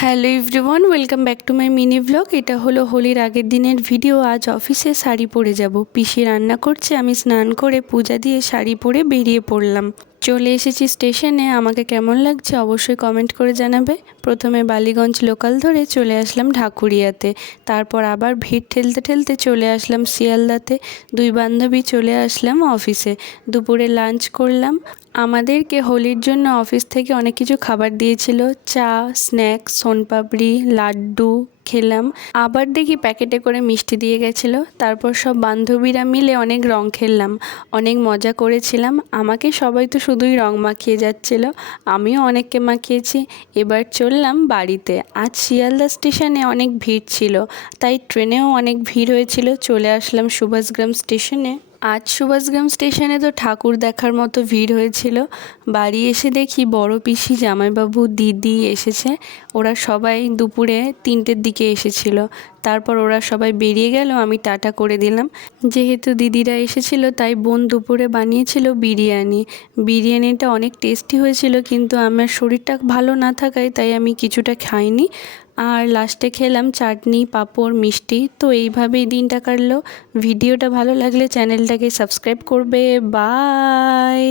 Hello everyone, welcome back to my mini blog. এটা হলো হোলির আগের দিনের ভিডিও। আজ অফিসে শাড়ি পরে যাব। পিসি রান্না করছে, আমি স্নান করে পূজা দিয়ে শাড়ি পরে বেরিয়ে পড়লাম। চলে এসেছি স্টেশনে। আমাকে কেমন লাগছে অবশ্যই কমেন্ট করে জানাবে। প্রথমে বালিগঞ্জ লোকাল ধরে চলে আসলাম ঢাকুরিয়াতে, তারপর আবার ভিড় ঠেলতে ঠেলতে চলে আসলাম শিয়ালদাতে। দুই বান্ধবী চলে আসলাম অফিসে। দুপুরে লাঞ্চ করলাম। আমাদেরকে হোলির জন্য অফিস থেকে অনেক কিছু খাবার দিয়েছিল, চা, স্ন্যাক্স, সোনপাপড়ি, লাড্ডু খেলাম। আবার দেখি প্যাকেটে করে মিষ্টি দিয়ে গেছিলো। তারপর সব বান্ধবীরা মিলে অনেক রং খেললাম, অনেক মজা করেছিলাম। আমাকে সবাই তো শুধুই রং মাখিয়ে যাচ্ছিল, আমিও অনেককে মাখিয়েছি। এবার চললাম বাড়িতে। আজ শিয়ালদা স্টেশনে অনেক ভিড় ছিল, তাই ট্রেনেও অনেক ভিড় হয়েছিল। চলে আসলাম সুভাষগ্রাম স্টেশনে। আজ সুভাষগ্রাম স্টেশনে তো ঠাকুর দেখার মতো ভিড় হয়েছিল। বাড়ি এসে দেখি বড় পিসি, জামাইবাবু, দিদি এসেছে। ওরা সবাই দুপুরে 3টের দিকে এসেছিল। তারপর ওরা সবাই বেরিয়ে গেল, আমি টাটা করে দিলাম। যেহেতু দিদিরা এসেছিল তাই বোন দুপুরে বানিয়েছিল বিরিয়ানি। বিরিয়ানিটা অনেক টেস্টি হয়েছিল, কিন্তু আমার শরীরটা ভালো না থাকায় তাই আমি কিছুটা খাইনি। আর লাস্টে খেলাম চাটনি, পাঁপড়, মিষ্টি। তো এইভাবেই দিনটা কাটলো। ভিডিওটা ভালো লাগলে চ্যানেলটাকে সাবস্ক্রাইব করবে। বাই।